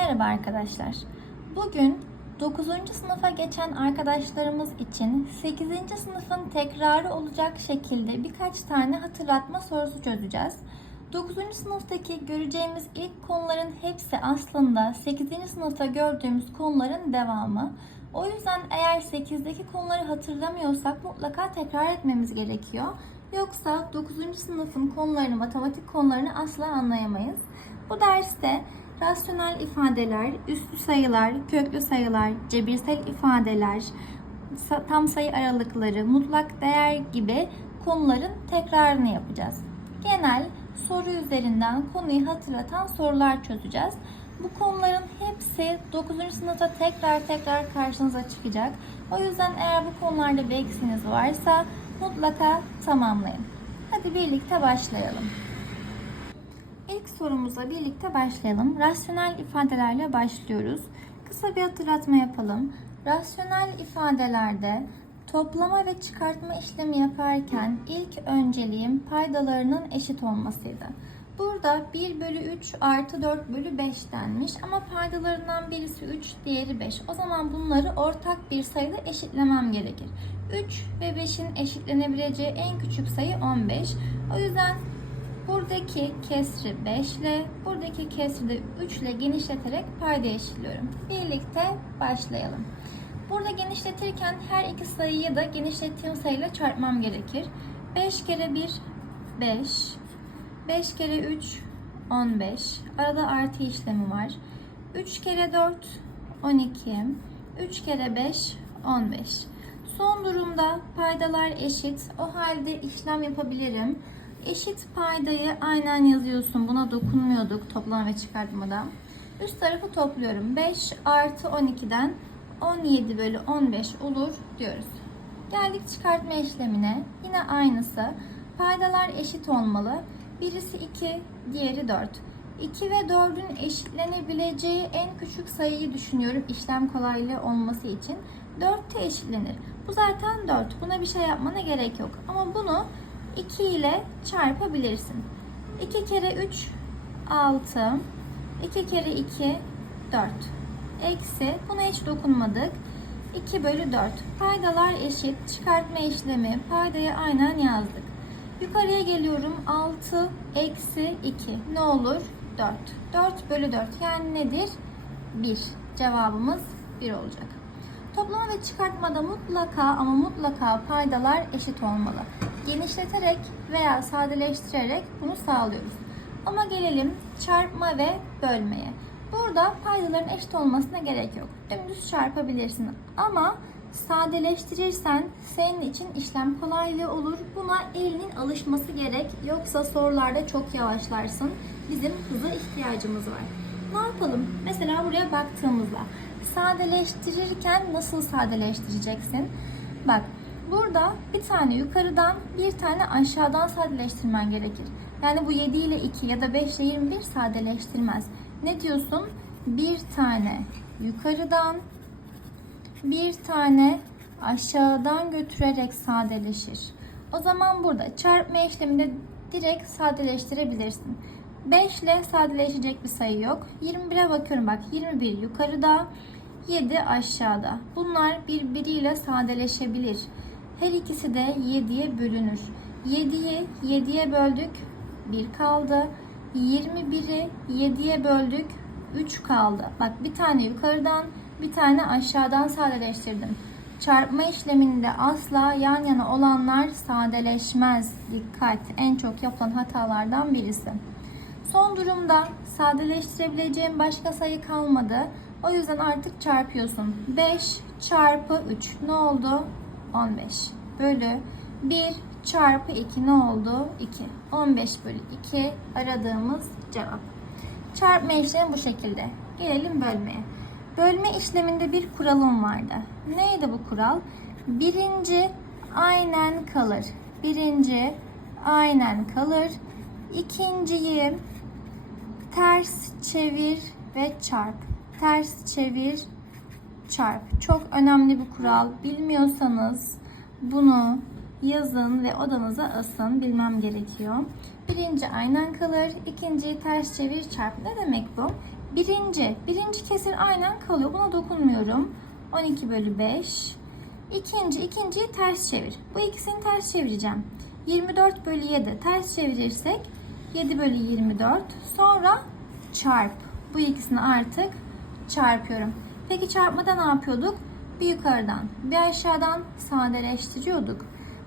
Merhaba arkadaşlar. Bugün 9. sınıfa geçen arkadaşlarımız için 8. sınıfın tekrarı olacak şekilde birkaç tane hatırlatma sorusu çözeceğiz. 9. sınıftaki göreceğimiz ilk konuların hepsi aslında 8. sınıfta gördüğümüz konuların devamı. O yüzden eğer 8'deki konuları hatırlamıyorsak mutlaka tekrar etmemiz gerekiyor. Yoksa 9. sınıfın konularını, matematik konularını asla anlayamayız. Bu derste rasyonel ifadeler, üslü sayılar, köklü sayılar, cebirsel ifadeler, tam sayı aralıkları, mutlak değer gibi konuların tekrarını yapacağız. Genel soru üzerinden konuyu hatırlatan sorular çözeceğiz. Bu konuların hepsi 9. sınıfta tekrar tekrar karşınıza çıkacak. O yüzden eğer bu konularda bir varsa mutlaka tamamlayın. Hadi birlikte başlayalım. İlk sorumuzla birlikte başlayalım. Rasyonel ifadelerle başlıyoruz. Kısa bir hatırlatma yapalım. Rasyonel ifadelerde toplama ve çıkartma işlemi yaparken ilk önceliğim paydalarının eşit olmasıydı. Burada 1 bölü 3 artı 4 bölü 5 denmiş ama paydalarından birisi 3, diğeri 5. O zaman bunları ortak bir sayıda eşitlemem gerekir. 3 ve 5'in eşitlenebileceği en küçük sayı 15. O yüzden Buradaki kesri 5 ile, buradaki kesri de 3 ile genişleterek payda eşitliyorum. Birlikte başlayalım. Burada genişletirken her iki sayıyı da genişlettiğim sayıyla çarpmam gerekir. 5 kere 1, 5. 5 kere 3, 15. Arada artı işlemi var. 3 kere 4, 12. 3 kere 5, 15. Son durumda paydalar eşit. O halde işlem yapabilirim. Eşit paydayı aynen yazıyorsun. Buna dokunmuyorduk toplama ve çıkartmada. Üst tarafı topluyorum. 5 artı 12'den 17 bölü 15 olur diyoruz. Geldik çıkartma işlemine. Yine aynısı. Paydalar eşit olmalı. Birisi 2, diğeri 4. 2 ve 4'ün eşitlenebileceği en küçük sayıyı düşünüyorum işlem kolaylığı olması için. 4 de eşitlenir. Bu zaten 4. Buna bir şey yapmana gerek yok. Ama bunu 2 ile çarpabilirsin. 2 kere 3 6 2 kere 2 4 Eksi buna hiç dokunmadık. 2 bölü 4 Paydalar eşit. Çıkartma işlemi paydayı aynen yazdık. Yukarıya geliyorum 6 eksi 2 ne olur? 4 4 bölü 4 yani nedir? 1 cevabımız 1 olacak. Toplama ve çıkartmada mutlaka ama mutlaka paydalar eşit olmalı. Genişleterek veya sadeleştirerek bunu sağlıyoruz. Ama gelelim çarpma ve bölmeye. Burada paydaların eşit olmasına gerek yok. Dümdüz çarpabilirsin ama sadeleştirirsen senin için işlem kolaylığı olur. Buna elinin alışması gerek. Yoksa sorularda çok yavaşlarsın. Bizim hıza ihtiyacımız var. Ne yapalım? Mesela buraya baktığımızda sadeleştirirken nasıl sadeleştireceksin? Bak burada bir tane yukarıdan bir tane aşağıdan sadeleştirmen gerekir. Yani bu 7 ile 2 ya da 5 ile 21 sadeleştirmez. Ne diyorsun? Bir tane yukarıdan bir tane aşağıdan götürerek sadeleşir. O zaman burada çarpma işleminde direkt sadeleştirebilirsin. 5 ile sadeleşecek bir sayı yok. 21'e bakıyorum bak 21 yukarıda 7 aşağıda. Bunlar birbiriyle sadeleşebilir. Her ikisi de 7'ye bölünür. 7'yi 7'ye böldük 1 kaldı. 21'i 7'ye böldük 3 kaldı. Bak bir tane yukarıdan bir tane aşağıdan sadeleştirdim. Çarpma işleminde asla yan yana olanlar sadeleşmez. Dikkat en çok yapılan hatalardan birisi. Son durumda sadeleştirebileceğim başka sayı kalmadı. O yüzden artık çarpıyorsun. 5 çarpı 3 ne oldu? 15 bölü 1 çarpı 2 ne oldu? 2. 15 bölü 2 aradığımız cevap. Çarpma işlemi bu şekilde. Gelelim bölmeye. Bölme işleminde bir kuralım vardı. Neydi bu kural? Birinci aynen kalır. Birinci aynen kalır. İkinciyi ters çevir ve çarp. Ters çevir, çarp. Çok önemli bir kural. Bilmiyorsanız bunu yazın ve odanıza asın. Bilmem gerekiyor. Birinci aynen kalır. ikinciyi ters çevir, çarp. Ne demek bu? Birinci, birinci kesir aynen kalıyor. Buna dokunmuyorum. 12 bölü 5. İkinci, ikinciyi ters çevir. Bu ikisini ters çevireceğim. 24 bölü 7 ters çevirirsek 7 bölü 24. Sonra çarp. Bu ikisini artık çarpıyorum. Peki çarpmada ne yapıyorduk? Bir yukarıdan, bir aşağıdan sadeleştiriyorduk.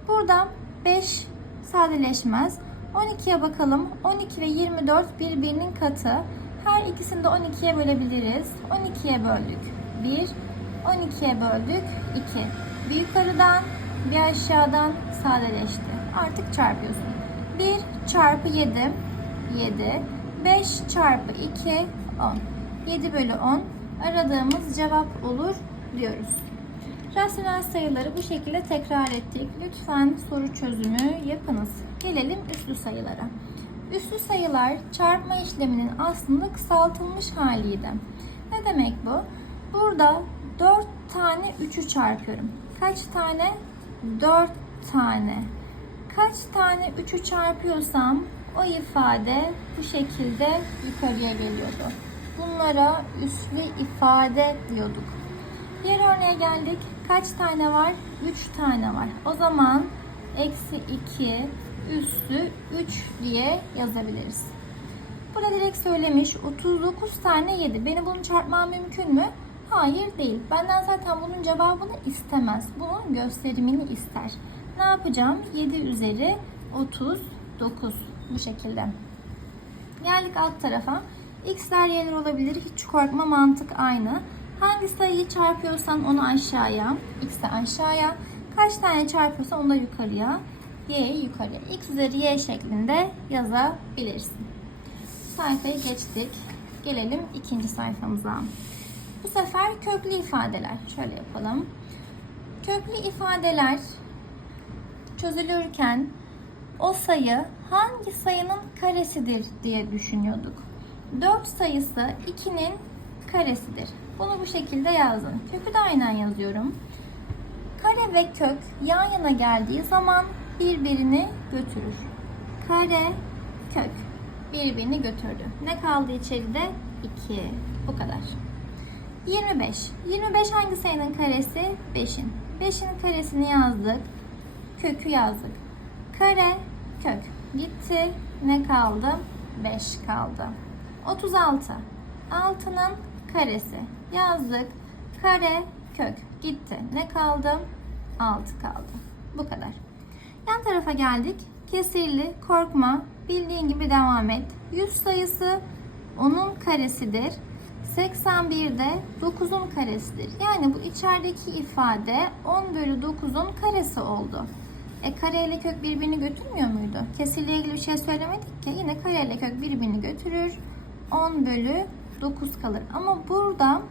Burada 5 sadeleşmez. 12'ye bakalım. 12 ve 24 birbirinin katı. Her ikisini de 12'ye bölebiliriz. 12'ye böldük 1, 12'ye böldük 2. Bir yukarıdan, bir aşağıdan sadeleşti. Artık çarpıyorsun. 1 çarpı 7, 7. 5 çarpı 2, 10. 7 bölü 10 aradığımız cevap olur diyoruz. Rasyonel sayıları bu şekilde tekrar ettik. Lütfen soru çözümü yapınız. Gelelim üslü sayılara. Üslü sayılar çarpma işleminin aslında kısaltılmış haliydi. Ne demek bu? Burada 4 tane 3'ü çarpıyorum. Kaç tane? 4 tane. Kaç tane 3'ü çarpıyorsam o ifade bu şekilde yukarıya geliyordu. Bunlara üslü ifade diyorduk. Diğer örneğe geldik. Kaç tane var? 3 tane var. O zaman eksi 2 üstü 3 diye yazabiliriz. Burada direkt söylemiş 39 tane 7. Beni bunu çarpmam mümkün mü? Hayır değil. Benden zaten bunun cevabını istemez. Bunun gösterimini ister. Ne yapacağım? 7 üzeri 39 bu şekilde. Geldik alt tarafa. X'ler y'ler olabilir. Hiç korkma mantık aynı. Hangi sayıyı çarpıyorsan onu aşağıya, x'e aşağıya, kaç tane çarpıyorsan onu da yukarıya, y'yi yukarıya. x üzeri y şeklinde yazabilirsin. Sayfayı geçtik. Gelelim ikinci sayfamıza. Bu sefer köklü ifadeler. Şöyle yapalım. Köklü ifadeler çözülürken o sayı hangi sayının karesidir diye düşünüyorduk. 4 sayısı 2'nin karesidir. Bunu bu şekilde yazdım. Kökü de aynen yazıyorum. Kare ve kök yan yana geldiği zaman birbirini götürür. Kare, kök birbirini götürdü. Ne kaldı içeride? 2. Bu kadar. 25. 25 hangi sayının karesi? 5'in. 5'in karesini yazdık. Kökü yazdık. Kare, kök. Gitti. Ne kaldı? 5 kaldı. 36. 6'nın karesi. Yazdık. Kare, kök. Gitti. Ne kaldı? 6 kaldı. Bu kadar. Yan tarafa geldik. Kesirli, korkma. Bildiğin gibi devam et. 100 sayısı onun karesidir. 81'de 9'un karesidir. Yani bu içerideki ifade 10 bölü 9'un karesi oldu. E kare ile kök birbirini götürmüyor muydu? Kesirle ilgili bir şey söylemedik ki. Yine kare ile kök birbirini götürür. 10 bölü 9 kalır. Ama burada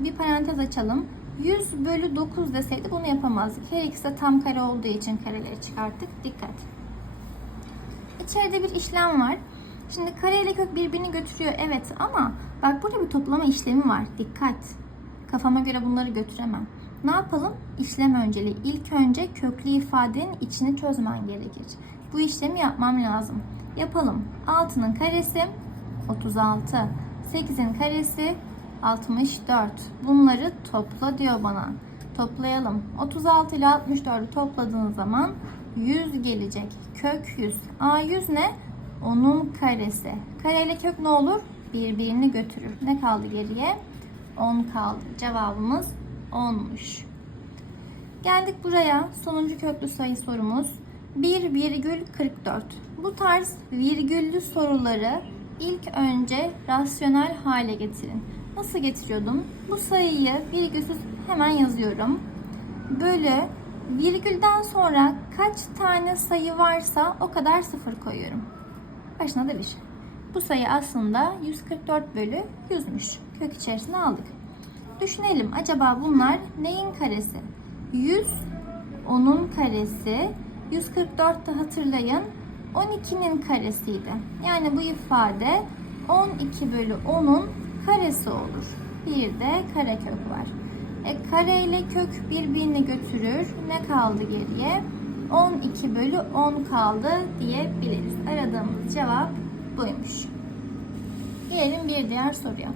bir parantez açalım. 100 bölü 9 deseydi bunu yapamazdık. Her ikisi de tam kare olduğu için kareleri çıkarttık. Dikkat. İçeride bir işlem var. Şimdi kare ile kök birbirini götürüyor evet ama bak burada bir toplama işlemi var. Dikkat. Kafama göre bunları götüremem. Ne yapalım? İşlem önceliği. İlk önce köklü ifadenin içini çözmen gerekir. Bu işlemi yapmam lazım. Yapalım. 6'nın karesi 36. 8'in karesi 64. Bunları topla diyor bana. Toplayalım. 36 ile 64'ü topladığın zaman 100 gelecek. Kök 100. A 100 ne? Onun karesi. Kare ile kök ne olur? Birbirini götürür. Ne kaldı geriye? 10 kaldı. Cevabımız 10'muş. Geldik buraya. Sonuncu köklü sayı sorumuz. 1,44. Bu tarz virgüllü soruları ilk önce rasyonel hale getirin. Nasıl getiriyordum? Bu sayıyı virgülsüz hemen yazıyorum. Bölü virgülden sonra kaç tane sayı varsa o kadar sıfır koyuyorum. Başına da bir. Bu sayı aslında 144 bölü 100'müş. Kök içerisine aldık. Düşünelim acaba bunlar neyin karesi? 100 onun karesi. 144 de hatırlayın 12'nin karesiydi. Yani bu ifade 12 bölü 10'un karesi olur. Bir de karekök var. E, kare ile kök birbirini götürür. Ne kaldı geriye? 12 bölü 10 kaldı diyebiliriz. Aradığımız cevap buymuş. Gelelim bir diğer soruya.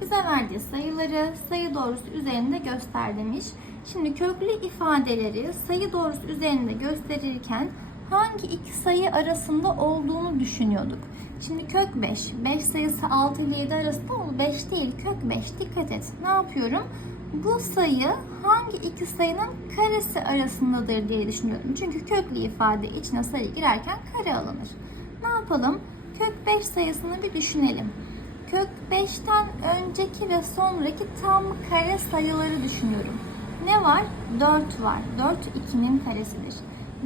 Bize verdiği sayıları sayı doğrusu üzerinde göster demiş. Şimdi köklü ifadeleri sayı doğrusu üzerinde gösterirken hangi iki sayı arasında olduğunu düşünüyorduk. Şimdi kök 5. 5 sayısı 6 ile 7 arasında ama 5 değil kök 5. Dikkat et. Ne yapıyorum? Bu sayı hangi iki sayının karesi arasındadır diye düşünüyorum. Çünkü köklü ifade içine sayı girerken kare alınır. Ne yapalım? Kök 5 sayısını bir düşünelim. Kök 5'ten önceki ve sonraki tam kare sayıları düşünüyorum. Ne var? 4 var. 4 2'nin karesidir.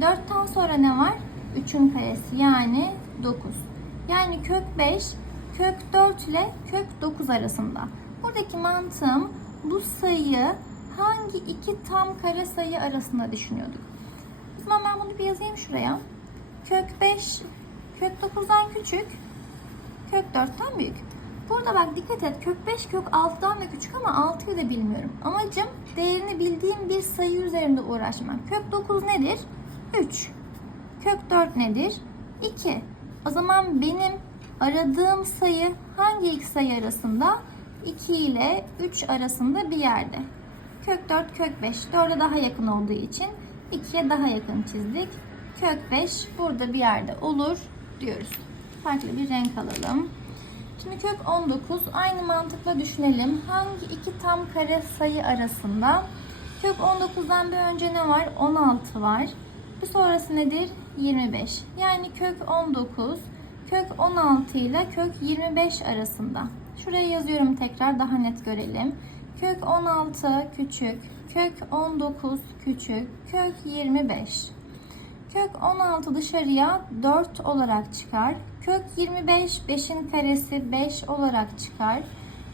4'ten sonra ne var? 3'ün karesi yani 9. Yani kök 5 kök 4 ile kök 9 arasında. Buradaki mantığım bu sayı hangi iki tam kare sayı arasında düşünüyorduk. O zaman ben bunu bir yazayım şuraya. Kök 5 kök 9'dan küçük, kök 4'ten büyük. Burada bak dikkat et kök 5 kök 6'dan da küçük ama 6'yı da bilmiyorum. Amacım değerini bildiğim bir sayı üzerinde uğraşmak. Kök 9 nedir? 3. Kök 4 nedir? 2. O zaman benim aradığım sayı hangi iki sayı arasında? 2 ile 3 arasında bir yerde. Kök 4, kök 5. 4'e daha yakın olduğu için 2'ye daha yakın çizdik. Kök 5 burada bir yerde olur diyoruz. Farklı bir renk alalım. Şimdi kök 19 aynı mantıkla düşünelim. Hangi iki tam kare sayı arasında? Kök 19'dan bir önce ne var? 16 var. Bir sonrası nedir? 25. Yani kök 19 kök 16 ile kök 25 arasında. Şuraya yazıyorum tekrar daha net görelim. Kök 16 küçük, kök 19 küçük, kök 25. Kök 16 dışarıya 4 olarak çıkar. Kök 25 5'in karesi 5 olarak çıkar.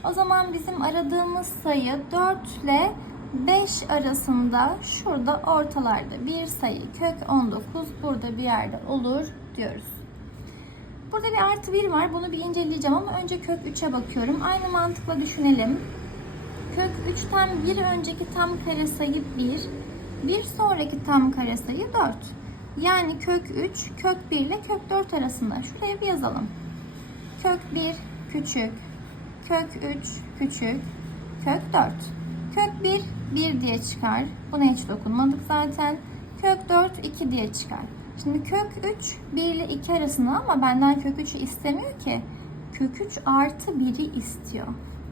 O zaman bizim aradığımız sayı 4 ile 5 arasında şurada ortalarda bir sayı kök 19 burada bir yerde olur diyoruz. Burada bir artı 1 var. Bunu bir inceleyeceğim ama önce kök 3'e bakıyorum. Aynı mantıkla düşünelim. Kök 3'ten bir önceki tam kare sayı 1. Bir sonraki tam kare sayı 4. Yani kök 3, kök 1 ile kök 4 arasında. Şuraya bir yazalım. Kök 1 küçük, kök 3 küçük, kök 4. Kök 1 1 diye çıkar. Buna hiç dokunmadık zaten. Kök 4 2 diye çıkar. Şimdi kök 3 1 ile 2 arasında ama benden kök 3'ü istemiyor ki. Kök 3 artı 1'i istiyor.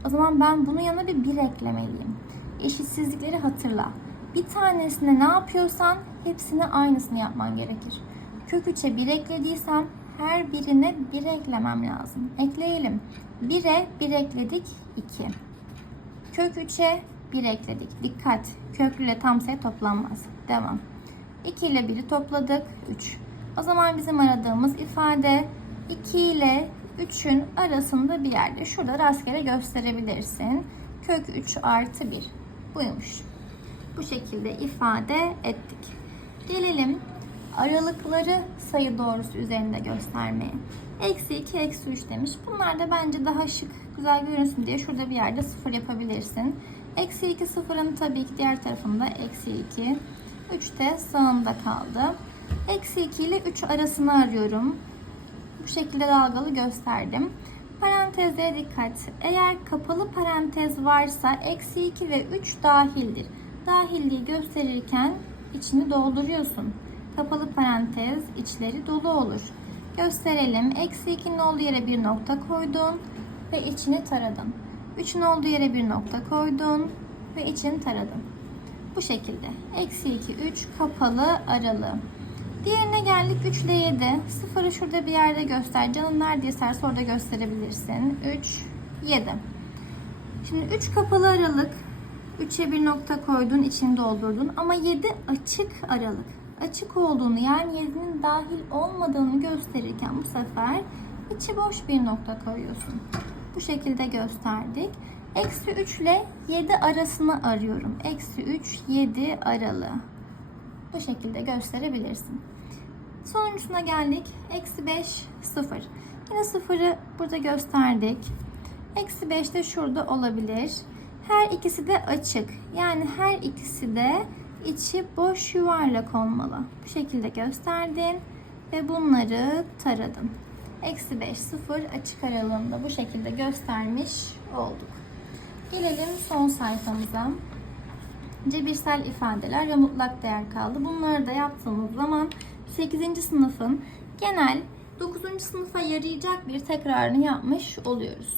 O zaman ben bunun yanına bir 1 eklemeliyim. Eşitsizlikleri hatırla. Bir tanesine ne yapıyorsan hepsine aynısını yapman gerekir. Kök 3'e 1 eklediysem her birine 1 eklemem lazım. Ekleyelim. 1'e 1 ekledik 2. Kök 3'e 1 ekledik. Dikkat. Köklü ile tam sayı toplanmaz. Devam. 2 ile 1'i topladık. 3. O zaman bizim aradığımız ifade 2 ile 3'ün arasında bir yerde. Şurada rastgele gösterebilirsin. Kök 3 artı 1. Buymuş. Bu şekilde ifade ettik. Gelelim aralıkları sayı doğrusu üzerinde göstermeye. Eksi 2, eksi 3 demiş. Bunlar da bence daha şık, güzel görünsün diye şurada bir yerde sıfır yapabilirsin. Eksi 2 sıfırın tabii ki diğer tarafında eksi 2. 3 de sağında kaldı. Eksi 2 ile 3 arasını arıyorum. Bu şekilde dalgalı gösterdim. Parantezlere dikkat. Eğer kapalı parantez varsa eksi 2 ve 3 dahildir. Dahilliği gösterirken içini dolduruyorsun. Kapalı parantez içleri dolu olur. Gösterelim. Eksi 2'nin olduğu yere bir nokta koydun ve içini taradın. 3'ün olduğu yere bir nokta koydun ve içini taradın. Bu şekilde. Eksi 2, 3 kapalı aralığı. Diğerine geldik 3 ile 7. Sıfırı şurada bir yerde göster. Canın nerede isterse orada gösterebilirsin. 3, 7. Şimdi 3 kapalı aralık. 3'e bir nokta koydun, içini doldurdun. Ama 7 açık aralık. Açık olduğunu yani 7'nin dahil olmadığını gösterirken bu sefer içi boş bir nokta koyuyorsun. Bu şekilde gösterdik. Eksi 3 ile 7 arasını arıyorum. Eksi 3, 7 aralığı. Bu şekilde gösterebilirsin. Sonuncusuna geldik. Eksi 5, 0. Yine 0'ı burada gösterdik. Eksi 5 de şurada olabilir. Her ikisi de açık. Yani her ikisi de içi boş yuvarlak olmalı. Bu şekilde gösterdin ve bunları taradın. Eksi 5, 0 açık aralığında bu şekilde göstermiş olduk. Gelelim son sayfamıza. Cebirsel ifadeler ve mutlak değer kaldı. Bunları da yaptığımız zaman 8. sınıfın genel 9. sınıfa yarayacak bir tekrarını yapmış oluyoruz.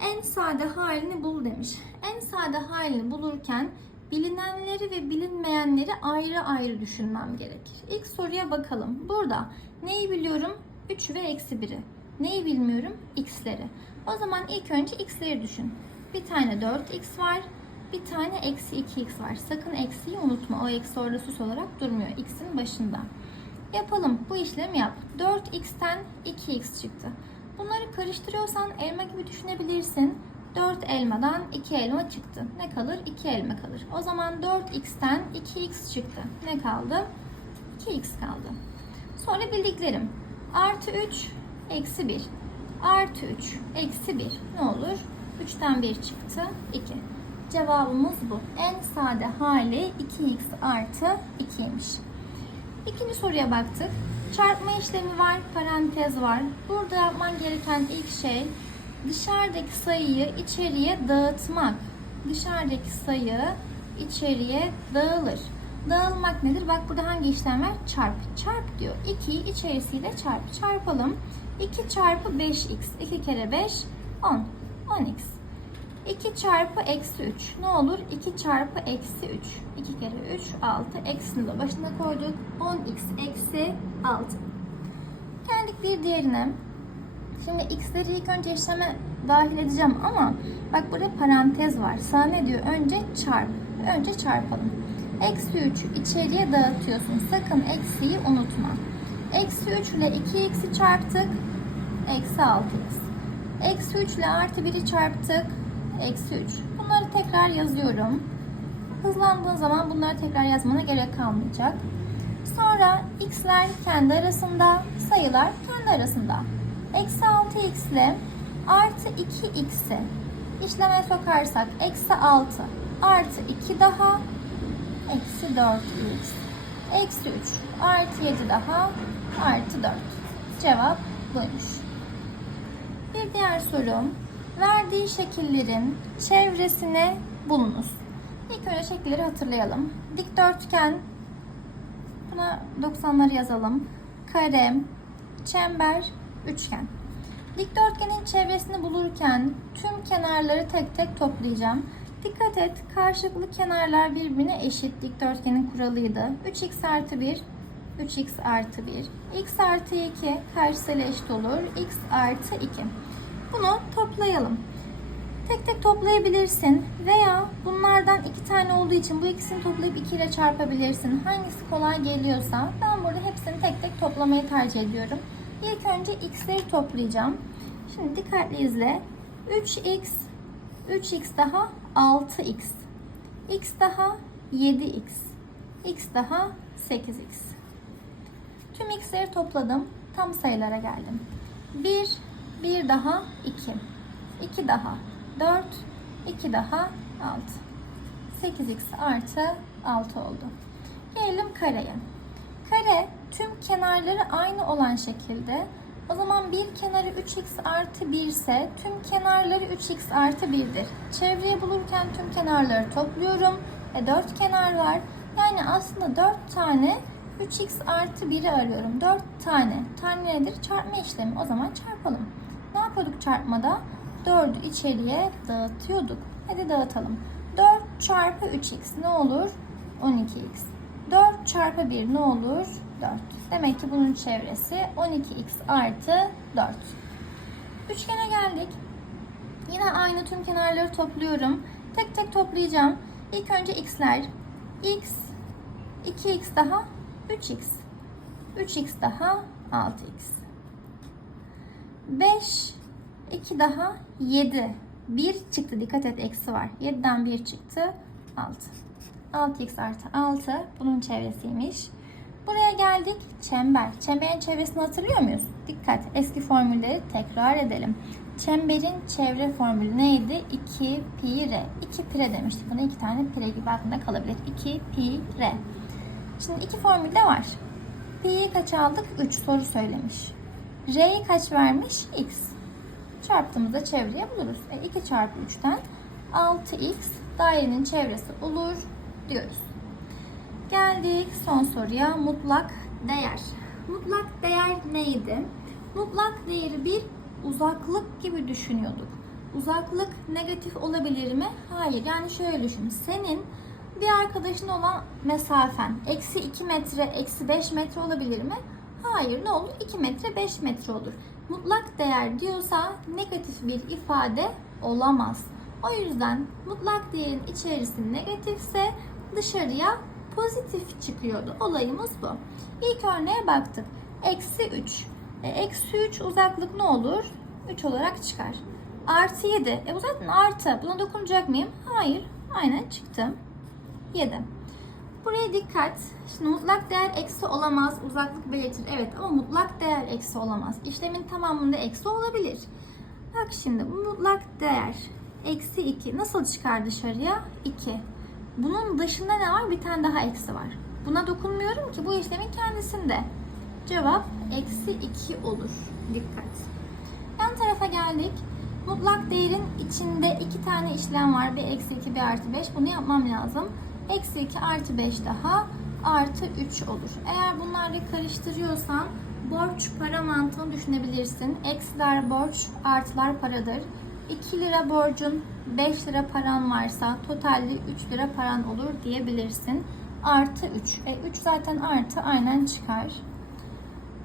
En sade halini bul demiş. En sade halini bulurken bilinenleri ve bilinmeyenleri ayrı ayrı düşünmem gerekir. İlk soruya bakalım. Burada neyi biliyorum? 3 ve eksi 1'i. Neyi bilmiyorum? X'leri. O zaman ilk önce X'leri düşün. Bir tane 4X var. Bir tane eksi 2X var. Sakın eksiyi unutma. O eksi orada süs olarak durmuyor. X'in başında. Yapalım. Bu işlemi yap. 4X'ten 2X çıktı. Bunları karıştırıyorsan elma gibi düşünebilirsin. 4 elmadan 2 elma çıktı. Ne kalır? 2 elma kalır. O zaman 4x'ten 2x çıktı. Ne kaldı? 2x kaldı. Sonra bildiklerim. Artı 3, eksi 1. Artı 3, eksi 1. Ne olur? 3'ten 1 çıktı. 2. Cevabımız bu. En sade hali 2x artı 2'ymiş. İkinci soruya baktık. Çarpma işlemi var, parantez var. Burada yapman gereken ilk şey dışarıdaki sayıyı içeriye dağıtmak. Dışarıdaki sayı içeriye dağılır. Dağılmak nedir? Bak burada hangi işlem var? Çarp. Çarp diyor. 2'yi içerisiyle çarp. Çarpalım. 2 çarpı 5x. 2 kere 5 10. 10x. 2 çarpı eksi 3. Ne olur? 2 çarpı eksi 3. 2 kere 3 6. Eksini de başına koyduk. 10x eksi 6. Geldik bir diğerine. Şimdi x'leri ilk önce işleme dahil edeceğim ama bak burada parantez var. Sana ne diyor? Önce çarp. Önce çarpalım. Eksi 3'ü içeriye dağıtıyorsun. Sakın eksiyi unutma. Eksi 3 ile 2x'i çarptık. Eksi 6x. Eksi 3 ile artı 1'i çarptık. Eksi 3. Bunları tekrar yazıyorum. Hızlandığın zaman bunları tekrar yazmana gerek kalmayacak. Sonra x'ler kendi arasında, sayılar kendi arasında. Eksi 6x ile artı 2x'i işleme sokarsak eksi 6 artı 2 daha eksi 4x eksi 3 artı 7 daha artı 4. Cevap buymuş. Bir diğer sorum. Verdiği şekillerin çevresine bulunuz. İlk önce şekilleri hatırlayalım. Dikdörtgen, buna 90'ları yazalım. Kare, çember, üçgen. Dikdörtgenin çevresini bulurken tüm kenarları tek tek toplayacağım. Dikkat et, karşılıklı kenarlar birbirine eşit. Dikdörtgenin kuralıydı. 3x artı 1, 3x artı 1. x artı 2 karşısıyla eşit olur. x artı 2. Bunu toplayalım. Tek tek toplayabilirsin veya bunlardan iki tane olduğu için bu ikisini toplayıp 2 ile çarpabilirsin. Hangisi kolay geliyorsa ben burada hepsini tek tek toplamayı tercih ediyorum. İlk önce x'leri toplayacağım. Şimdi dikkatli izle. 3x, 3x daha 6x, x daha 7x, x daha 8x. Tüm x'leri topladım. Tam sayılara geldim. 1, 1 daha 2, 2 daha 4, 2 daha 6. 8x artı 6 oldu. Gelelim kareye. Kare tüm kenarları aynı olan şekilde o zaman bir kenarı 3x artı 1 ise tüm kenarları 3x artı 1'dir. Çevreyi bulurken tüm kenarları topluyorum ve 4 kenar var. Yani aslında 4 tane 3x artı 1'i arıyorum. 4 tane. Tane nedir? Çarpma işlemi. O zaman çarpalım. Ne yapıyorduk çarpmada? 4'ü içeriye dağıtıyorduk. Hadi dağıtalım. 4 çarpı 3x ne olur? 12x. 4 çarpı 1 ne olur? 4. Demek ki bunun çevresi 12x artı 4. Üçgene geldik. Yine aynı tüm kenarları topluyorum. Tek tek toplayacağım. İlk önce x'ler. x, 2x daha 3x. 3x daha 6x. 5, 2 daha 7. 1 çıktı. Dikkat et eksi var. 7'den 1 çıktı. 6. 6x artı 6 bunun çevresiymiş. Buraya geldik. Çember. Çemberin çevresini hatırlıyor muyuz? Dikkat. Eski formülleri tekrar edelim. Çemberin çevre formülü neydi? 2 pi r. 2 pi r demiştik. Buna iki tane pi r gibi aklında kalabilir. 2 pi r. Şimdi iki formül de var. Pi'yi kaç aldık? 3 soru söylemiş. R'yi kaç vermiş? X. Çarptığımızda çevreye buluruz. E, 2 çarpı 3'ten 6x dairenin çevresi olur diyoruz. Geldik son soruya. Mutlak değer. Mutlak değer neydi? Mutlak değeri bir uzaklık gibi düşünüyorduk. Uzaklık negatif olabilir mi? Hayır. Yani şöyle düşün. Senin bir arkadaşın olan mesafen eksi 2 metre, eksi 5 metre olabilir mi? Hayır. Ne olur? 2 metre, 5 metre olur. Mutlak değer diyorsa negatif bir ifade olamaz. O yüzden mutlak değerin içerisi negatifse dışarıya pozitif çıkıyordu. Olayımız bu. İlk örneğe baktık. Eksi 3. E, eksi 3 uzaklık ne olur? 3 olarak çıkar. Artı 7. E bu zaten artı. Buna dokunacak mıyım? Hayır. Aynen çıktım. 7. Buraya dikkat. Şimdi mutlak değer eksi olamaz. Uzaklık belirtir. Evet ama mutlak değer eksi olamaz. İşlemin tamamında eksi olabilir. Bak şimdi bu mutlak değer eksi 2 nasıl çıkar dışarıya? 2. Bunun dışında ne var? Bir tane daha eksi var. Buna dokunmuyorum ki bu işlemin kendisinde. Cevap eksi 2 olur. Dikkat. Yan tarafa geldik. Mutlak değerin içinde iki tane işlem var. Bir eksi 2, bir artı 5. Bunu yapmam lazım. Eksi 2 artı 5 daha artı 3 olur. Eğer bunları karıştırıyorsan borç para mantığını düşünebilirsin. Eksiler borç, artılar paradır. 2 lira borcun 5 lira paran varsa totalde 3 lira paran olur diyebilirsin. Artı 3. E 3 zaten artı aynen çıkar.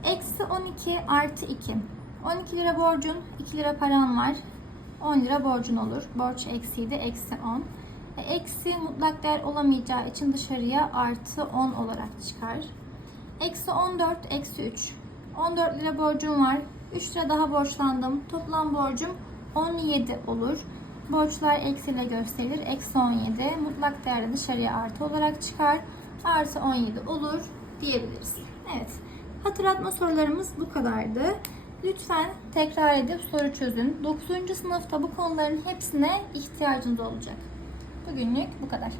Eksi 12 artı 2. 12 lira borcun 2 lira paran var. 10 lira borcun olur. Borç eksiydi. Eksi 10. E, eksi mutlak değer olamayacağı için dışarıya artı 10 olarak çıkar. Eksi 14, eksi 3. 14 lira borcum var. 3 lira daha borçlandım. Toplam borcum 17 olur. Borçlar eksiyle gösterilir. Eksi 17. Mutlak değerde dışarıya artı olarak çıkar. Artı 17 olur diyebiliriz. Evet. Hatırlatma sorularımız bu kadardı. Lütfen tekrar edip soru çözün. 9. sınıfta bu konuların hepsine ihtiyacınız olacak. Bugünlük bu kadar.